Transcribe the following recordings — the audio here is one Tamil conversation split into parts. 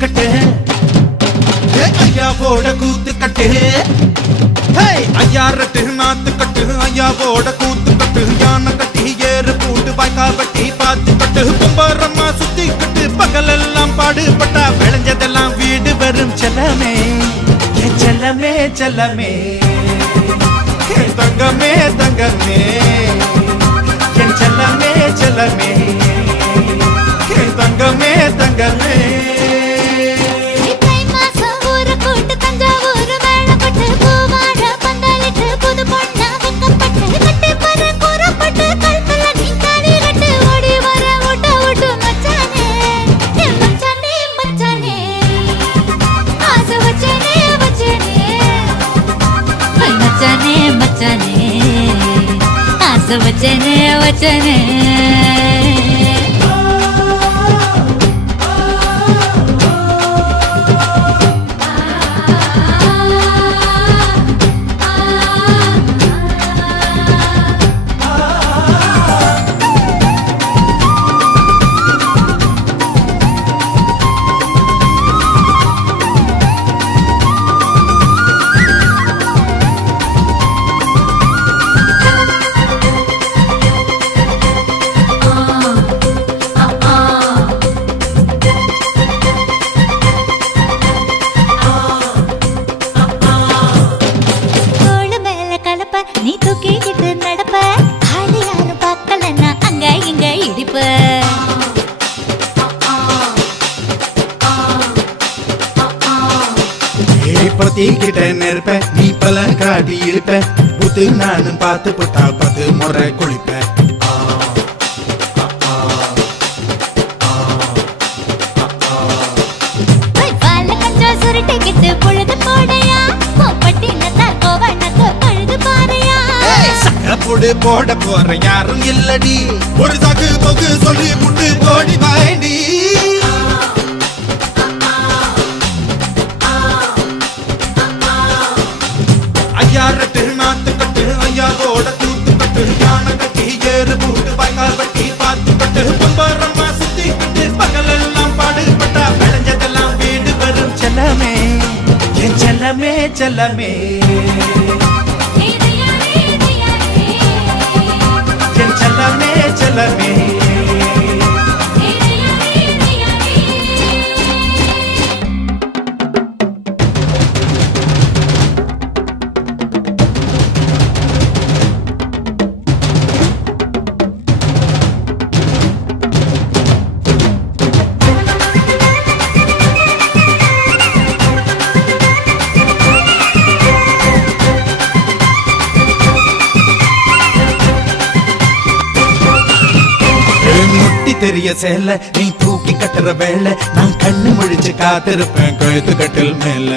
கட்டு ஐயாவோட கூத்து கட்டு ஐயா ரெட்டு நாத்து கட்டு ஐயாவோட கூத்து கட்டு யானை கட்டி ஏறு பூண்டு வாய்க்கா வட்டி பாத்து கட்டு கும்பரம்மா சுத்தி கட்டு பகலெல்லாம் பாடுபட்டா விளைஞ்சதெல்லாம் வீடு வரும் செல்லமே என் செல்லமே செல்லமே என் தங்கமே தங்கமே என் செல்லமே செல்லமே என் தங்கமே தங்கமே वचने वचने கிட்ட நெருப்ப நீ பல காட்டி இருப்ப புத்து நானும் பார்த்து புட்டா 10 முறை குளிப்ப போட போற யாரும் இல்லடி ஒரு சாக்கு போக்கு சொல்லி புட்டு போடி வாண்டி ஐயாரட்டு நாத்து கட்டு ஐயாவோட கூத்து கட்டு யானை கட்டி ஏறு பூண்டு வாய்க்கால் வட்டி பாத்து கட்டு கும்பரம்மா சுத்தி கட்டு பகலெல்லாம் பாடுபட்டா விளைஞ்சதெல்லாம் வீடு வரும் செல்லமே என் செல்லமே செல்லமே என் செல்லமே செல்லமே தெரிய சேல நீ தூக்கி கட்டுற வேலை நான் கண்ணு முழிச்சு காத்திருப்பேன் கழுத்து கட்டில் மேல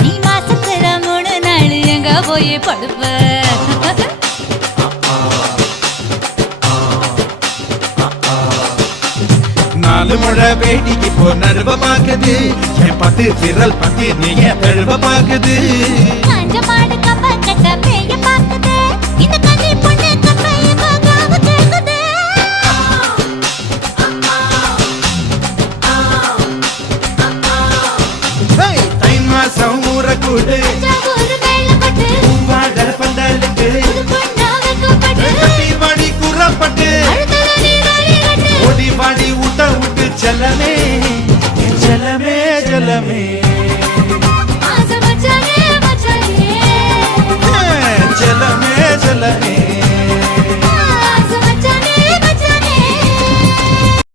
நீ மாசத்துல 3 நாள் எங்க போய் படுப்ப 4 முறை வேடிக்கை போ நர்வமாக்குது என் 10 விரல் 10 நீ என் தழுவமாக்குது தை மாசம் ஊற கூடு பூவாட பந்தலுக்கு வாடி கூறப்பட்டு ஓடி வாடி ஊட்ட விட்டு செல்லமே செல்லமே செல்லமே செல்லமே செல்லமே